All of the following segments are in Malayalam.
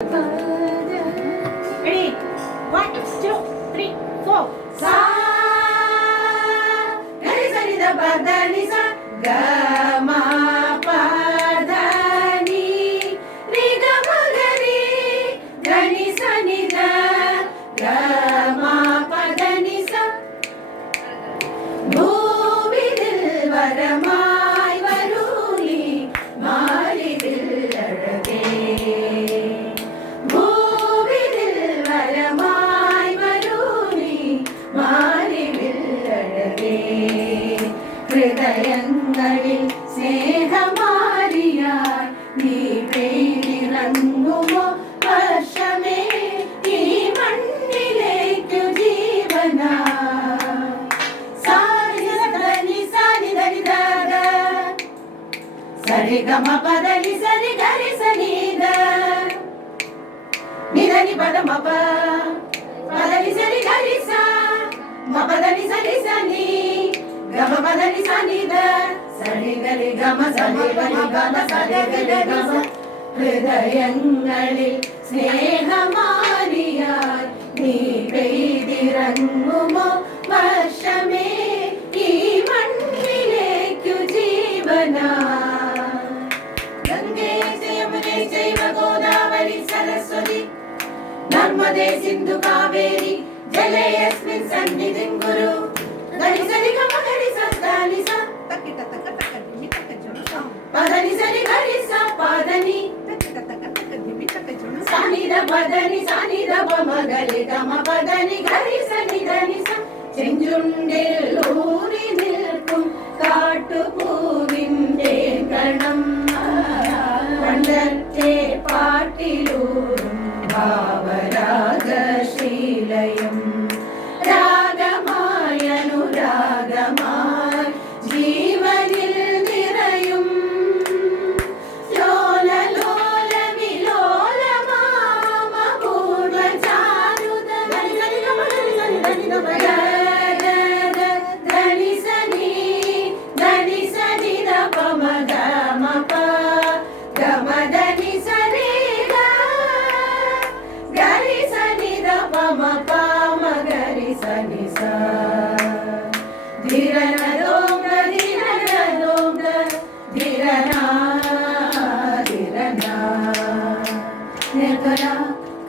Ready? 1, 2, 3, 4. Sa gari sa ni da ba da ni sa ga ma pa da ni ri ga ma ga ri da ni sa ni da ga ma pa da ni sa ഭൂവിതിൽ വരമായി വരൂ നീ മാറിതിൽ അഴകേ ഭൂവിതിൽ വരമായി വരൂ നീ മാറിതിൽ അഴകേ ഹൃദയങ്ങളിൽ സ്നേഹമാരിയായി നീ പെയ്തിറങ്ങുമോ വർഷമേ ഈ മണ്ണിലേക്കു ജീവനാ Sari gama pada ni sari gari sani da ni da ni pada mapa pada ni sari gari sa ma pada ni sari sani gama pada ni sani da sari gari gama sari gari gama sari gari gama ഹൃദയങ്ങളിൽ സ്നേഹമാരിയായി നീ പെയ്തിറങ്ങുമോ വർഷമേ ഈ മണ്ണിലേക്കു ജീവനാ गोदावरी सरस्वती नर्मदे सिंधु कावेरी जले यस्मिन् सन्निधिं कुरु गरि सरि गम गरि सा दानि सा तकिट तक तक दिमि तक जुनु सा पदनि सरि गरि सा पदनि तकिट तक तक दिमि तक जुनु सानि द पदनि सानि द पम गरि गम पदनि गरि सनि दनि सा ചെഞ്ചുണ്ടിൽ ഊറി നിൽക്കും കാട്ടുപൂവിന്റെ ഗണം പണ്ടത്തെ പാട്ടിലൂറും ഭാവരാഗശീലയം രാഗമായ അനുരാഗമായി ജീവനിൽ നിറയും ലോല ലോല വിലോലമാമപൂർവ ചാരുത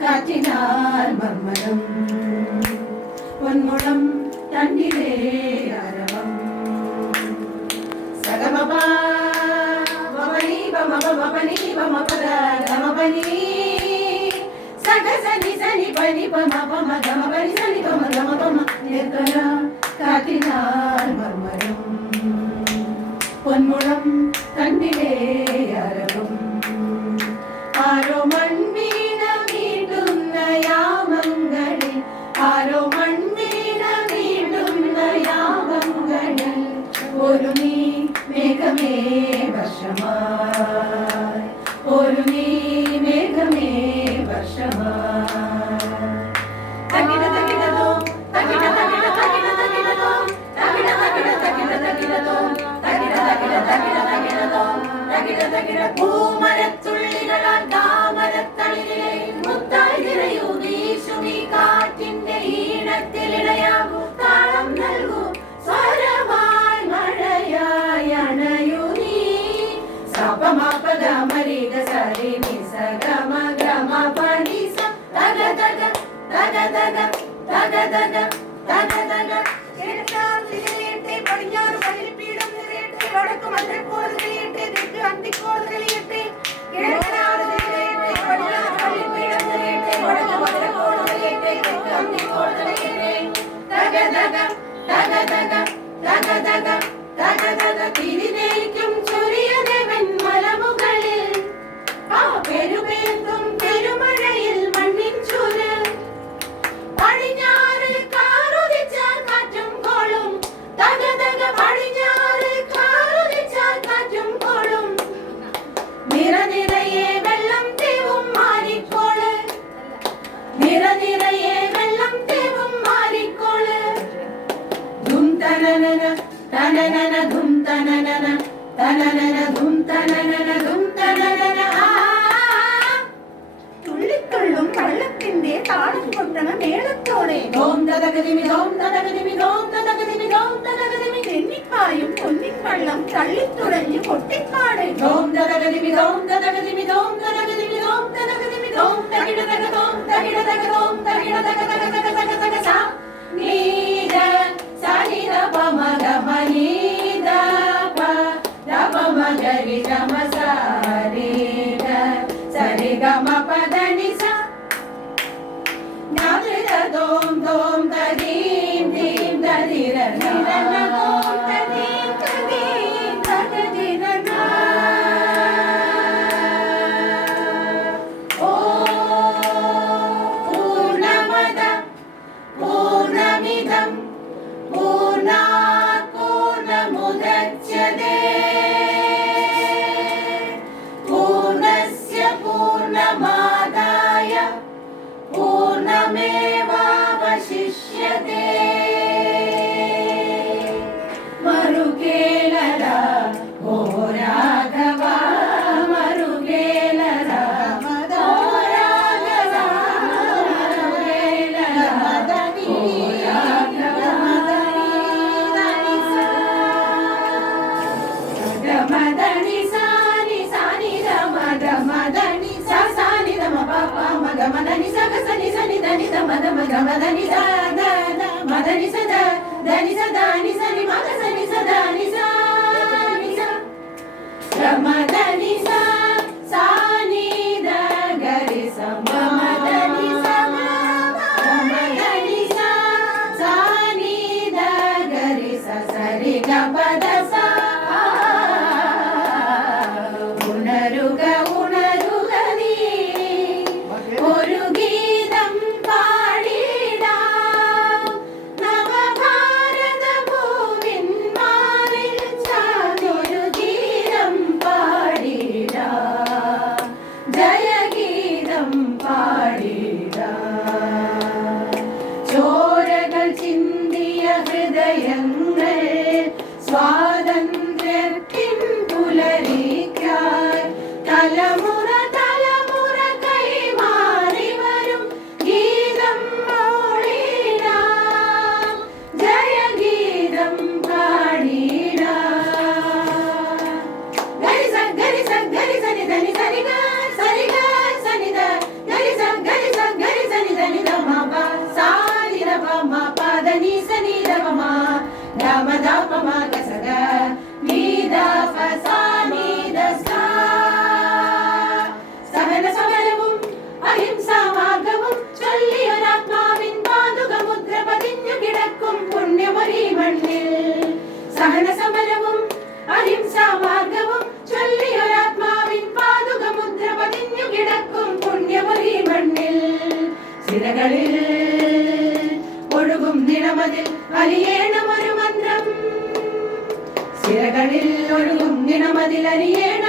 കാറ്റിനാൽ മർമ്മരം പൊന്മുളം തന്നിലേ അരവം സഗമപ മപനി ബമപ മപനി ബമപദ ഗമപനി സഗ സനി സനി പനി പമപ മഗമപനി സനി പമ ഗമപമ നിർത്തല കാറ്റിനാൽ മർമ്മരം പൊന്മുളം തന്നിലേ അരവം ആരോ മൺവീണ മീട്ടുന്ന യാമങ്ങളിൽ ആരോ മൺവീണ മീട്ടുന്ന യാമങ്ങളിൽ ഒരു നീ മേഘമേ വർഷമായി ഒരു നീ മേഘമേ വർഷമായി തകിട തകിടതോ തകിട തകിട തകിട തകിടതോ തകിട തകിട തകിട തകിടതോ തകിട തകിട തകിട തകിടതോ തകിട തകിട പൂമരത്തുള്ളികളാൽ താമരത്തളിരിലെ മുത്തായി നിറയൂ വീശുമീ കാറ്റിന്റെ ഈണത്തിലിടയാകൂ താളം നൽകൂ സ്വരമായി മഴയായി അണയൂ നീ സപമപദ മരിഗ സരി നി സഗമ ഗമ പനി സ തഗ തഗ തഗ തഗ തഗ തഗ തഗ തഗ കിഴക്കാർ നിലയട്ടെ പടിഞ്ഞാറ് പള്ളിപ്പീഠം നിറയട്ടെ വടക്ക് മധുരക്കോട് തെളിയട്ടെ തെക്ക് അന്തിക്കോട് തെളിയട്ടെ കിഴക്കാർ നിലയട്ടെ പടിഞ്ഞാറ് പള്ളിപ്പീഠം നിറയട്ടെ വടക്ക് മധുരക്കോട് തെളിയട്ടെ തെക്ക് അന്തിക്കോട് തെളിയട്ടെ തഗ തഗ തഗ തഗ തഗ തഗ തഗ തഗ തിരിനേക്കും ചൊരിയദേവൻ മലമുകളിൽ ആ പെരുമേന്തും പെരുമഴയിൽ മണ്ണിൻ ചൂര് പടിഞ്ഞാറ് കാറുതിച്ചാൽ കാറ്റും കോളും തഗ തഗ പടിഞ്ഞാറ് കാറുതിച്ചാൽ കാറ്റും കോളും നിറ നിറയെ വെള്ളം തേവും മാറിക്കോള് നിറ നിറയെ വെള്ളം തേവും മാറിക്കോള് ധും തനനന തനനന ധും തനനന തനനന ധും തനനന ധും തനനന തുള്ളി പാടും വള്ളത്തിന്റെ താളം കൊട്ടണ മേളത്തോടെ തെന്നിപ്പായും പൊന്നിൻ വള്ളം തള്ളിത്തുടഞ്ഞു പൊട്ടിപ്പാട് ഒഴുകും നിണമതിൽ അലിയേണമൊരു മന്ത്രം സിരകളിൽ ഒഴുകും നിണമതിൽ അലിയേണം